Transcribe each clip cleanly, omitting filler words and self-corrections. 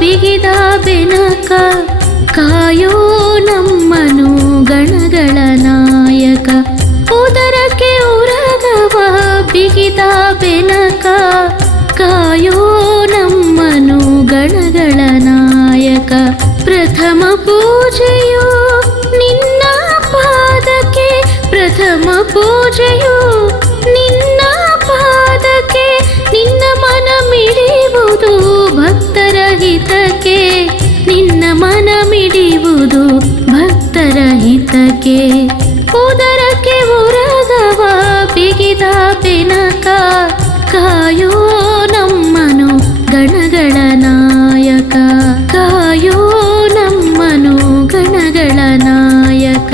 ಬಿಗಿದ ಬೆನಕ ಕಾಯೋ ನಮ್ಮನು ಗಣಗಳ ನಾಯಕ. ಉದರಕ್ಕೆ ಉರಗವ ಬಿಗಿದ ಬೆನಕ ಕಾಯೋ ನಮ್ಮನು ಗಣಗಳ ನಾಯಕ. ಪ್ರಥಮ ಪೂಜೆಯು ನಿನ್ನ ಪಾದಕ್ಕೆ, ಪ್ರಥಮ ಪೂಜೆಯು ನಿನ್ನ ಪಾದಕ್ಕೆ. ನಿನ್ನ ಮನ ಮಿಡಿಯುವುದು ಭಕ್ತರ ಹಿತಕ್ಕೆ, ನಿನ್ನ ಮನ ಮಿಡಿಯುವುದು ಭಕ್ತರ ಹಿತಕ್ಕೆ. ಉದರಕ್ಕೆ ಉರಗವ ಬಿಗಿದ ಬೆನಕ ಕಾಯೋ ನಮ್ಮನು ಗಣಗಳ ನಾಯಕ, ಕಾಯೋ ನಮ್ಮನು ಗಣಗಳ ನಾಯಕ.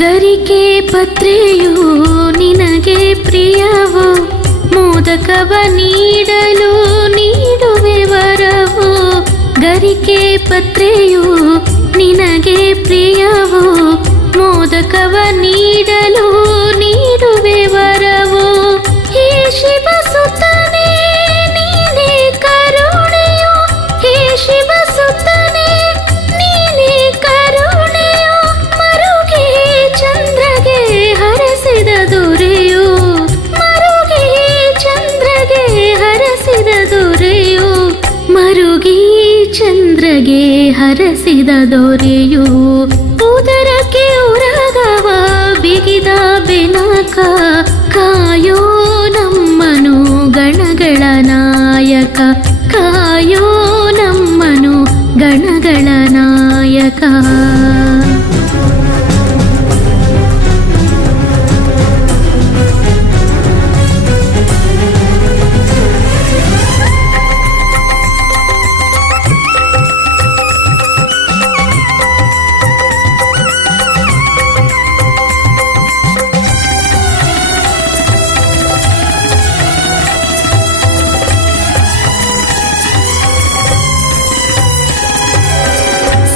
ಗರಿಕೆ ಪತ್ರೆಯು ನಿನಗೆ ಪ್ರಿಯವು, ಮೋದಕವ ನೀಡಲು ನೀಡುವೆ ವರವು. ಗರಿಕೆ ಪತ್ರೆಯು ನಿನಗೆ ಪ್ರಿಯವು, ಮೋದಕವ ನೀಡಲು ನೀಡುವೆ ವರವು. ಹೇ ಶಿವ ಸುತನೇ ನೀನೇ ಕರುಣೆಯು, ಹೇ ಶಿವ ಸುತನೇ ನೀನೇ ಕರುಣೆಯು. ಮರುಗೆ ಚಂದ್ರಗೆ ಹರಸಿದ ದೊರೆಯು, ಮರುಗೆ ಚಂದ್ರಗೆ ಹರಸಿದ ದೊರೆಯು, ಮರುಗಿ ಚಂದ್ರಗೆ ಹರಸಿದ ದೊರೆಯು. ಉದರಕ್ಕೆ ಉರಗವ ಬಿಗಿದ ಬೆನಕ ಕಾಯೋ ನಮ್ಮನು ಗಣಗಳ ನಾಯಕ, ಕಾಯೋ ನಮ್ಮನು ಗಣಗಳ ನಾಯಕ.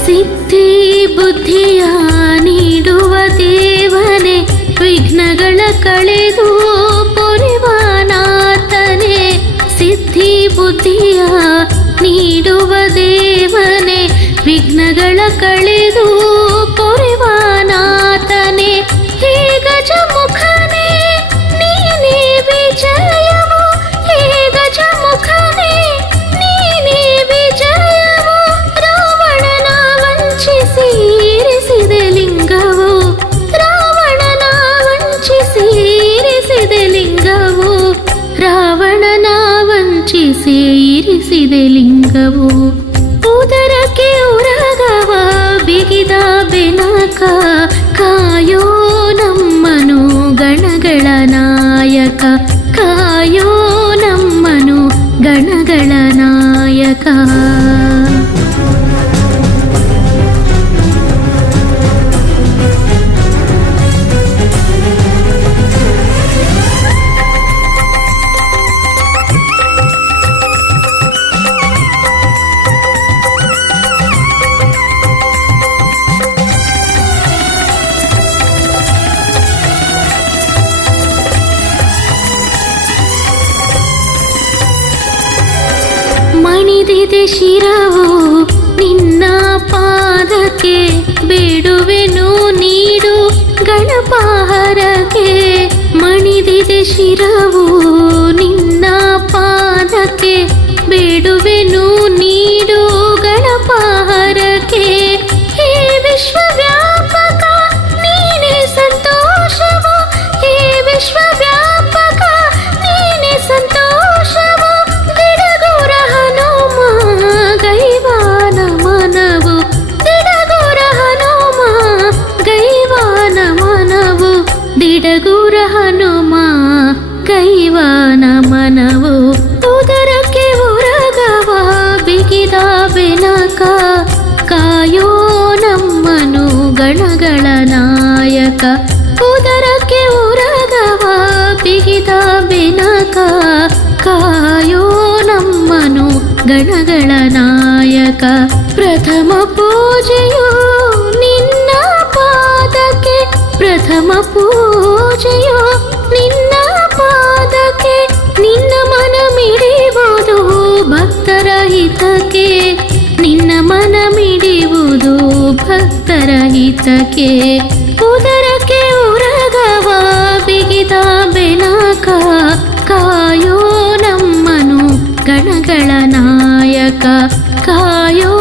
ಸಿದ್ಧಿ ಬುದ್ಧಿಯ ನೀಡುವ ದೇವನೇ, ವಿಘ್ನಗಳ ಕಳೆದು ಪೊರೆವ ನಾಥನೇ. ಸಿದ್ಧಿ ಬುದ್ಧಿಯ ನೀಡುವ ದೇವನೇ, ವಿಘ್ನಗಳ ಕಳೆದು ಪೊರೆವ ನಾಥನೇ. ಹೇ ಗಜಮುಖನೇ ನೀನೇ ವಿಜಯವು, ಹೇ ಗಜಮುಖನೇ ನೀನೇ ವಿಜಯವು. ರಾವಣನ ವಂಚಿಸಿ ಇರಿಸಿದ ಲಿಂಗವು, ರಾವಣನ ವಂಚಿಸಿ ಇರಿಸಿದ ಲಿಂಗವು, ರಾವಣನ ವಂಚಿಸಿ ಇರಿಸಿದ ಲಿಂಗವು. ಉದರಕ್ಕೆ ಉರಗವ ಬಿಗಿದ ಬೆನಕ ಕಾಯೋ ನಮ್ಮನು ಗಣಗಳ ನಾಯಕ, ಕಾಯೋ ನಮ್ಮನು ಗಣಗಳ ನಾಯಕ. ಮಣಿದಿದೆ ಶಿರವು ನಿನ್ನ ಪಾದಕ್ಕೆ, ಬೇಡುವೆನು ನೀಡು ಗಣಪಾಹರಕ್ಕೆ. ಮಣಿದಿದೆ ಶಿರವು ನಿನ್ನ ಪಾದಕ್ಕೆ, ಬೇಡುವೆನು ನೀಡು ಗಣಪಾಹರಕ್ಕೆ. ಹೇ ವಿಶ್ವವ್ಯಾಪಕ ನೀನೇ ಸಂತೋಷವು, ಹೇ ವಿಶ್ವವ್ಯಾಪಕ ನೀನೇ ಸಂತೋಷವು. ದಿಡಗುರ ಹನುಮ ಗೈವಾನ ಮನವು, ದಿಡಗುರ ಹನುಮ ಗೈವಾನ ಮನವು, ದಿಡಗುರ ಹನುಮ ಗೈವಾನ ಮನವು. ಉದರಕ್ಕೆ ಉರಗವ ಬಿಗಿದ ಬೆನಕ, ಕಾಯೋ ನಮ್ಮನು ಗಣಗಳ ನಾಯಕ. ಉದರಕ್ಕೆ ಉರಗವ ಬಿಗಿದ ಬೆನಕ, ಕಾಯೋ ನಮ್ಮನು ಗಣಗಳ ನಾಯಕ. ಪ್ರಥಮ ಪೂಜೆಯು ನಿನ್ನ ಪಾದಕ್ಕೆ, ಪ್ರಥಮ ಪೂಜೆಯು ನಿನ್ನ ಪಾದಕ್ಕೆ. ನಿನ್ನ ಮನ ಮಿಡಿಯುವುದು ಭಕ್ತರ ಹಿತಕ್ಕೆ, ನಿನ್ನ ಮನ ಮಿಡಿಯುವುದು ಭಕ್ತರ ಹಿತಕ್ಕೆ. ಉದರಕ್ಕೆ ಉರಗವ ಬಿಗಿದ ಬೆನಕ, ಕಾಯೋ ನಮ್ಮನು ಗಣಗಳ ನಾಯಕ. ಕಾಯೋ